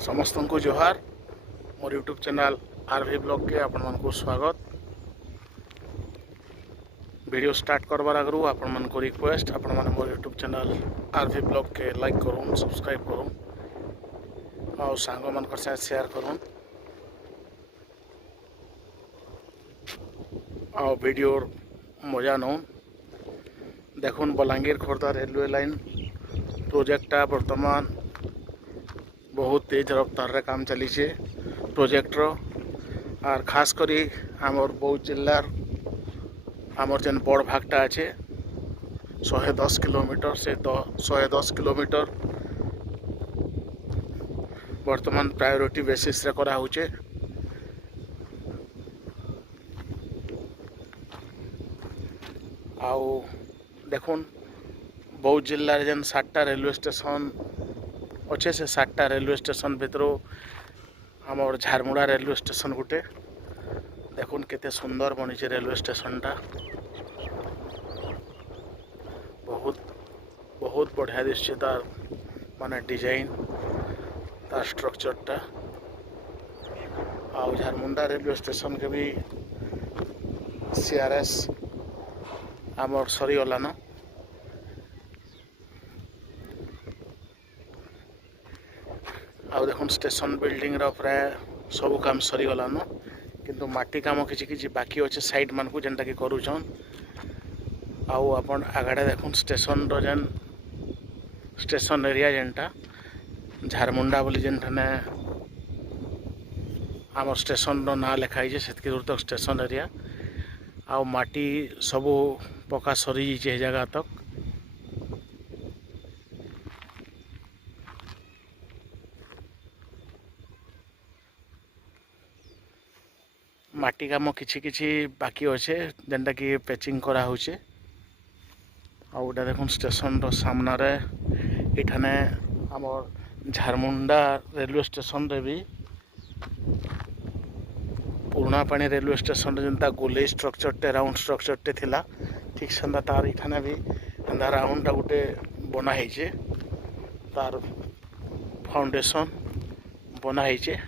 समस्त को जोहार मोर यूट्यूब चैनल आरवी ब्लॉग के आपण मन को स्वागत। वीडियो स्टार्ट करबार आगु आपण मन को रिक्वेस्ट आपण मन मोर यूट्यूब चैनल आरवी ब्लॉग के लाइक करूँ, सब्सक्राइब करूँ और सांग मन साथ शेयर करूँ और वीडियो मजा नौ देखुन। बलांगीर खोर्धा रेलवे लाइन प्रोजेक्टा वर्तमान बहुत तेज रफ्तार रे काम चली प्रोजेक्टर और खास करी आमर बौद्ध जिलार आमर जेन बड़ भागटा अच्छे 110 किलोमीटर से 110 किलोमीटर वर्तमान प्रायोरिटी बेसिस रे करा होचे। आउ देखुन बौद्ध जिले जेन 7टा रेलवे स्टेशन अच्छे से 7टा रेलवे स्टेशन भितर आमर झारमुड़ा रेलवे स्टेशन गुटे देखुन केते सुंदर बनी रेलवे स्टेशनटा। बहुत बहुत बढ़िया दिशे तार माने डिजाइन तार स्ट्रक्चरटा। आउ झारमुंडा रेलवे स्टेशन के भी सीआरएस आमर सरीगलान। आउ देखुन स्टेशन बिल्डिंग रो प्राय सब काम सरीगलान किंतु माटी काम किछि किछि बाकी अच्छे साइड मान को जेनटा कि करूछन। आउ अपन आगड़े देखुन स्टेशन रो जेन स्टेशन एरिया जेनटा झारमुंडा बोली जेनठाने आमर स्टेशन रो ना लिखाई जे सेतकी दूर तक स्टेशन एरिया। आउ माटी सब पका सरी जे जगह तक। माटी काम किछि किछि बाकी अच्छे जेनटा कि पैचिंग करा होचे। आउ गोटे देखुन स्टेशन रो सामना रे इठाने आमर झारमुंडा रेलवे स्टेशन रे भी पुराना पानी रेलवे स्टेशन रे जेनता गोले स्ट्रक्चर टे राउंड स्ट्रक्चर टे थिला ठीक सेंदा तार इठाने भी एंदा राउंड टा गोटे बना हेचे तार फाउंडेशन बना हेचे।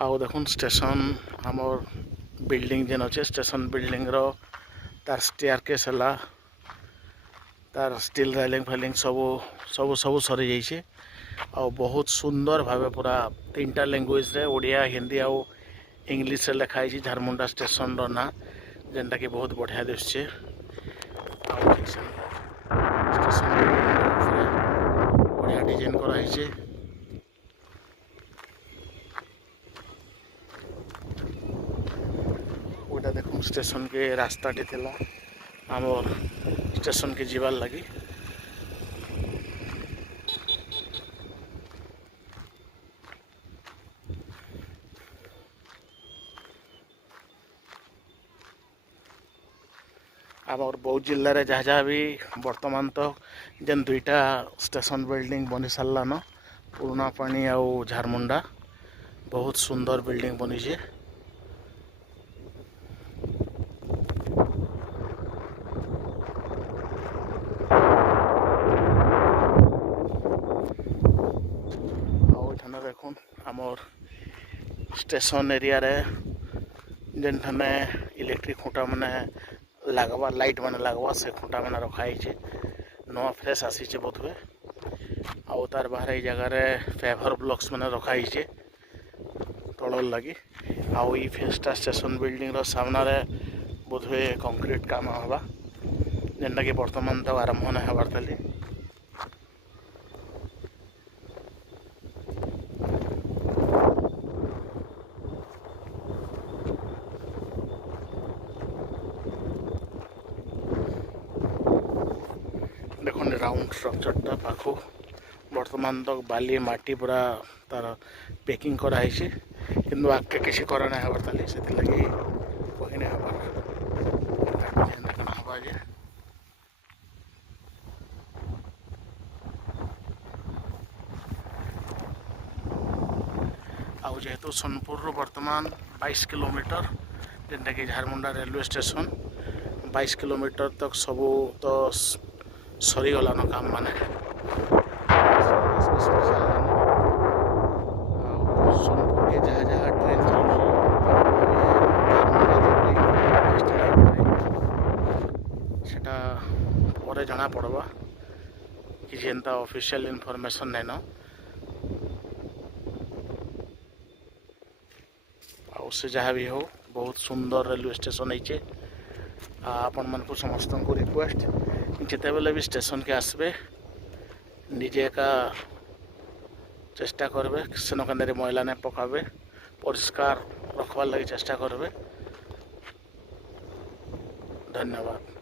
आउ देखुन स्टेशन आमर बिल्डिंग जेन अच्छे स्टेशन बिल्डिंग रो तार स्टेयरकेस है तार स्टील रेलिंग फेलिंग सब सब सब सरी जाइए। आ बहुत सुंदर भावे पूरा 3टा लैंग्वेज रे ओडिया हिंदी आउ इंग्लिश रे लिखाई झारमुंडा स्टेशन रो ना जेनटा कि बहुत बढ़िया दिशे। स्टेशन बढ़िया डिजाइन कराई। गोटा देखुन स्टेशन के रास्ता टी थिला आमर स्टेशन के जीवार लगी। आमर बौद्ध जिले में जहाँ जहाँ भी वर्तमान तो जेन 2टा स्टेशन बिल्डिंग बनी सारान पुराना पानी आउ झारमुंडा बहुत सुंदर बिल्डिंग बनी छे। देखुन आमर स्टेशन एरिया रे जेन ठाने इलेक्ट्रिक खूंटा माने लगवा लाइट माने लगवा से खूंटा माने रखाई छे नवा फ्रेश आसी छे बोधवे। आउ तार बाहर ए जगह रे फेवर ब्लॉक्स माने रखाई छे तळल लगी। आउ ई फेस्टा स्टेशन बिल्डिंग रो सामना रे बोधवे कंक्रीट काम हवा जेनटा कि वर्तमान तो आरंभ न हबार तली। देखुन राउंड स्ट्रक्चरटा पाखु वर्तमान तक बाली माटी पूरा तार पैकिंग कराई किंतु आगे किसी करा ना हबार ताली से लगी कही ना हबार हवा जे जेहेतु सोनपुर वर्तमान 22 किलोमीटर जेनटा कि झारमुंडा रेलवे स्टेशन 22 किलोमीटर तक सबू तो सरीगलान काम माने सोनपुर के जहाँ जहाँ ट्रेन सेटा पर जना पड़वा कि जेनता ऑफिशियल इनफॉरमेशन नैन से जहाँ भी हो बहुत सुंदर रेलवे स्टेशन है। आपण मन को समस्त को रिक्वेस्ट जिते बेले भी स्टेशन के आसबे निजे का चेष्टा करबे सेन के मैला नहीं पकाबे परिष्कार रखवार लगी चेष्टा करबे। धन्यवाद।